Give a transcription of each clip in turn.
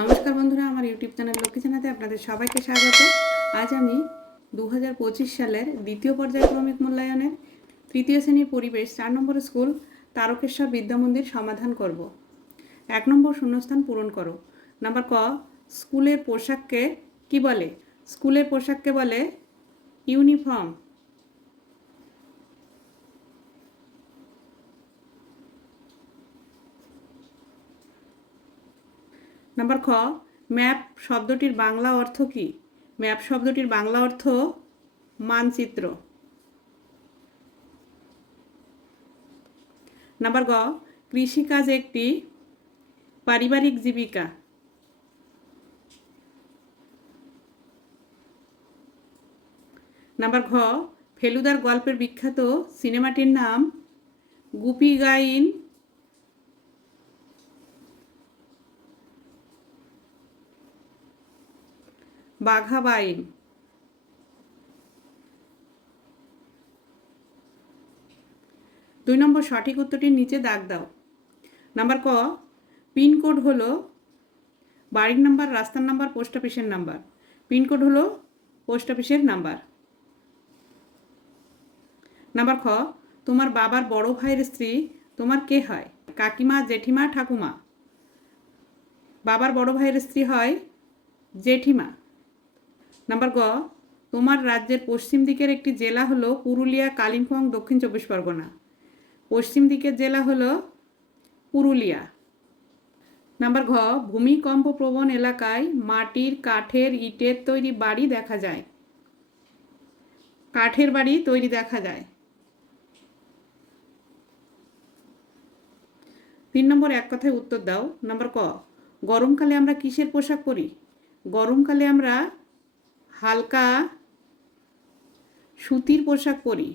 নমস্কার বন্ধুরা, আমার ইউটিউব চ্যানেল লক্ষ্মী চ্যানেলে আপনাদের সবাইকে স্বাগত। আজ আমি দু হাজার পঁচিশ সালের দ্বিতীয় পর্যায়ক্রমিক মূল্যায়নের তৃতীয় শ্রেণির পরিবেশ চার নম্বর স্কুল তারকেশ্বর বিদ্যা মন্দির সমাধান করব। এক নম্বর শূন্যস্থান পূরণ করো। নাম্বার ক, স্কুলের পোশাককে কি বলে? স্কুলের পোশাককে বলে ইউনিফর্ম। নাম্বার খ, ম্যাপ শব্দটির বাংলা অর্থ কি? ম্যাপ শব্দটির বাংলা অর্থ মানচিত্র। নাম্বার গ, কৃষিকাজ একটি পারিবারিক জীবিকা। নাম্বার ঘ, ফেলুদার গল্পের বিখ্যাত সিনেমাটির নাম গুপি গাইন বাঘা বাইন। দুই নম্বর সঠিক উত্তরটির নিচে দাগ দাও। নাম্বার ক, পিনকোড হলো বাড়ির নাম্বার, রাস্তার নাম্বার, পোস্ট অফিসের নাম্বার। পিনকোড হলো পোস্ট অফিসের নাম্বার। নাম্বার খ, তোমার বাবার বড় ভাইয়ের স্ত্রী তোমার কে হয়? কাকিমা, জেঠিমা, ঠাকুমা? বাবার বড় ভাইয়ের স্ত্রী হয় জেঠিমা। নাম্বার গ, তোমার রাজ্যের পশ্চিম দিকের একটি জেলা হলো পুরুলিয়া, কালিম্পং, দক্ষিণ চব্বিশ পরগনা। পশ্চিম দিকের জেলা হলো পুরুলিয়া। নাম্বার ঘ, ভূমিকম্প প্রবণ এলাকায় মাটির কাঠের ইটের তৈরি বাড়ি দেখা যায়। কাঠের বাড়ি তৈরি দেখা যায়। তিন নম্বর, এক কথায় উত্তর দাও। নাম্বার ক, গরমকালে আমরা কিসের পোশাক পরি? গরমকালে আমরা হালকা সুতির পোশাক পরি।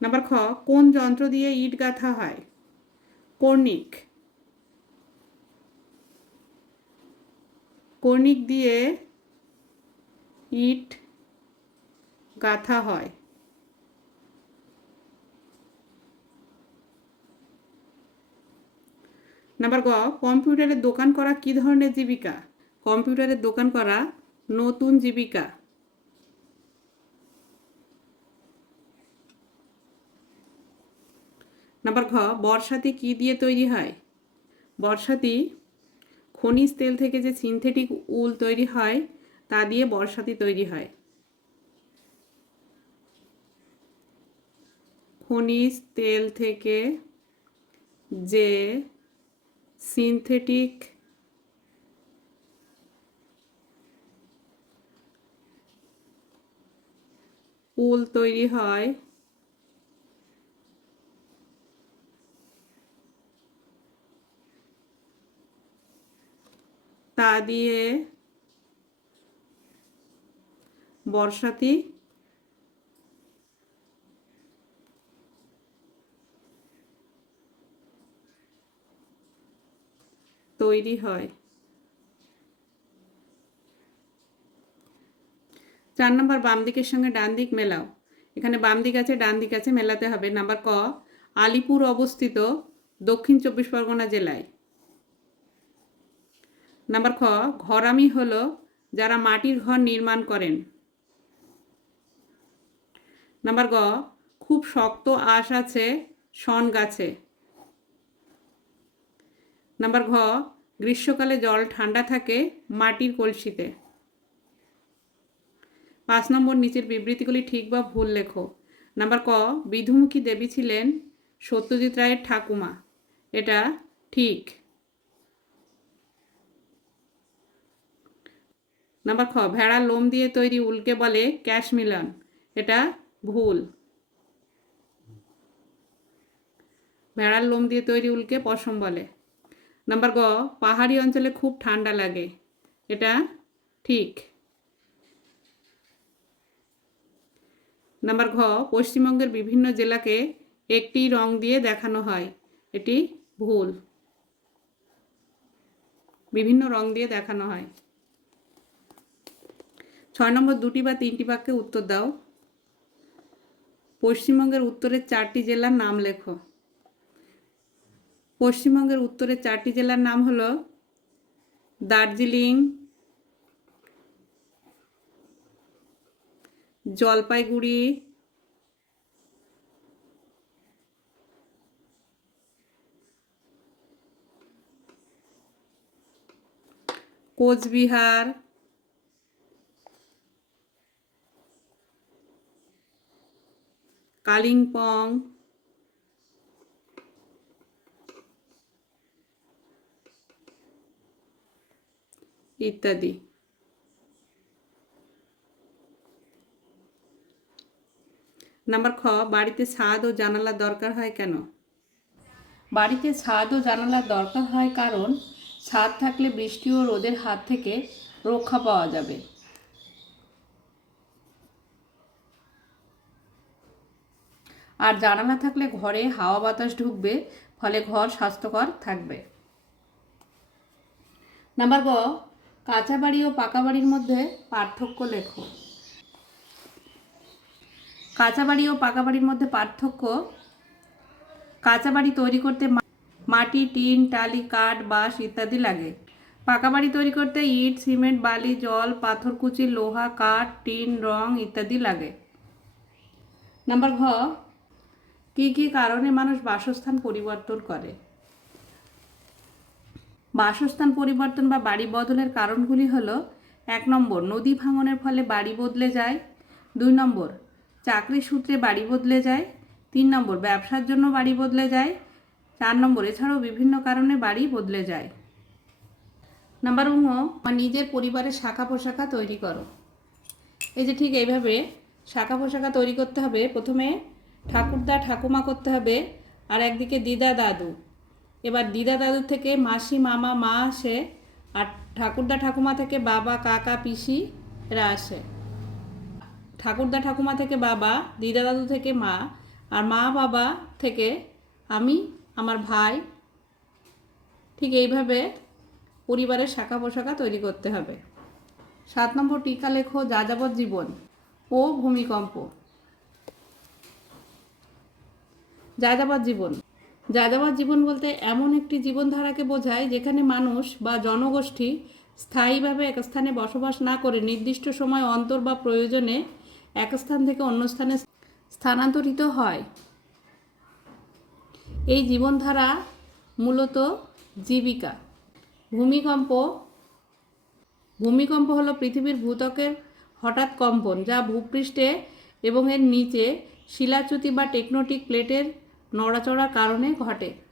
নাম্বার খ, কোন যন্ত্র দিয়ে ইট গাঁথা হয়? কর্ণিক কর্ণিক দিয়ে ইট গাঁথা হয়। নাম্বার গ কম্পিউটারের দোকান করা কি ধরনের জীবিকা? কম্পিউটারের দোকান করা নতুন জীবিকা। নাম্বার ঘ, বর্ষাতি কি দিয়ে তৈরি হয়? বর্ষাতি খনিজ তেল থেকে যে সিনথেটিক উল তৈরি হয়, তা দিয়ে বর্ষাতি তৈরি হয়। খনিজ তেল থেকে যে সিনথেটিক উল তৈরি হয়। তা দিয়ে বর্ষাতি তৈরি হয়। চার নম্বর বাম দিকের সঙ্গে ডান দিক মেলাও। এখানে বাম দিক আছে, ডান দিক আছে, মেলাতে হবে। নাম্বার ক, আলিপুর অবস্থিত দক্ষিণ চব্বিশ পরগনা জেলায়। নাম্বার খ, ঘরামি হলো যারা মাটির ঘর নির্মাণ করেন। নাম্বার গ, খুব শক্ত আঁশ আছে, শন গাছে। নাম্বার ঘ গ্রীষ্মকালে জল ঠান্ডা থাকে মাটির কলসিতে। পাঁচ নম্বর নিচের বিবৃতিগুলি ঠিক বা ভুল লেখো। নাম্বার ক, বিধুমুখী দেবী ছিলেন সত্যজিৎ রায়ের ঠাকুমা। এটা ঠিক। নাম্বার খ, ভেড়ার লোম দিয়ে তৈরি উলকে বলে ক্যাশ মিলন। এটা ভুল। ভেড়ার লোম দিয়ে তৈরি উলকে পশম বলে। নাম্বার গ, পাহাড়ি অঞ্চলে খুব ঠান্ডা লাগে। এটা ঠিক। নাম্বার ঘ, পশ্চিমবঙ্গের বিভিন্ন জেলাকে একটি রং দিয়ে দেখানো হয়। এটি ভুল। বিভিন্ন রং দিয়ে দেখানো হয়। ছয় নম্বর, দুটি বা তিনটি বাক্যে উত্তর দাও। পশ্চিমবঙ্গের উত্তরের চারটি জেলার নাম লেখো। পশ্চিমবঙ্গের উত্তরের চারটি জেলার নাম হলো দার্জিলিং জলপাইগুড়ি কোচবিহার কালিম্পং ইত্যাদি। নাম্বার খ, বাড়িতে ছাদ ও জানালার দরকার হয় কেন? বাড়িতে ছাদ ও জানালার দরকার হয় কারণ ছাদ থাকলে বৃষ্টি ও রোদের হাত থেকে রক্ষা পাওয়া যাবে। আর জানালা থাকলে ঘরে হাওয়া বাতাস ঢুকবে, ফলে ঘর স্বাস্থ্যকর থাকবে। নাম্বার গ কাঁচা বাড়ি ও পাকা বাড়ির মধ্যে পার্থক্য লেখো। কাঁচা বাড়ি ও পাকা বাড়ির মধ্যে পার্থক্য কাঁচা বাড়ি তৈরি করতে মাটি, টিন, টালি, কাঠ, বাঁশ ইত্যাদি লাগে। পাকা বাড়ি তৈরি করতে ইট, সিমেন্ট, বালি, জল পাথরকুচি লোহা, কাঠ, টিন, রং ইত্যাদি লাগে। নাম্বার ঘ, কী কী কারণে মানুষ বাসস্থান পরিবর্তন করে? বাসস্থান পরিবর্তন বা বাড়ি বদলের কারণগুলি হলো, এক নম্বর, নদী ভাঙনের ফলে বাড়ি বদলে যায়। দুই নম্বর, চাকরি সূত্রে বাড়ি বদলে যায়। তিন নম্বর, ব্যবসার জন্য বাড়ি বদলে যায়। চার নম্বর, এছাড়াও বিভিন্ন কারণে বাড়ি বদলে যায়। নাম্বার আমার নিজের পরিবারের শাখা পোশাখা তৈরি করো। এই যে ঠিক এইভাবে শাখা পোশাখা তৈরি করতে হবে। প্রথমে ঠাকুরদা ঠাকুমা করতে হবে, আর একদিকে দিদা দাদু। এবার দিদা দাদু থেকে মাসি, মামা, মা আসে আর ঠাকুরদা ঠাকুমা থেকে বাবা, কাকা, পিসি এরা আসে। ঠাকুরদা ঠাকুমা থেকে বাবা, দিদা দাদু থেকে মা আর মা বাবা থেকে আমি, আমার ভাই। ঠিক এইভাবে পরিবারের শাখা পোশাখা তৈরি করতে হবে। সাত নম্বর টিকা লেখো, যাযাবর জীবন ও ভূমিকম্প। যা যাযাবর জীবন। যাযাবর জীবন বলতে এমন একটি জীবনধারাকে বোঝায় যেখানে মানুষ বা জনগোষ্ঠী স্থায়ীভাবে এক স্থানে বসবাস না করে নির্দিষ্ট সময় অন্তর বা প্রয়োজনে এক স্থান থেকে অন্য স্থানে স্থানান্তরিত হয়। এই জীবনধারা মূলত জীবিকা। ভূমিকম্প ভূমিকম্প হলো পৃথিবীর ভূত্বকের হঠাৎ কম্পন যা ভূপৃষ্ঠে এবং এর নিচে শিলাচ্যুতি বা টেকনোটিক প্লেটের নড়াচড়ার কারণে ঘটে।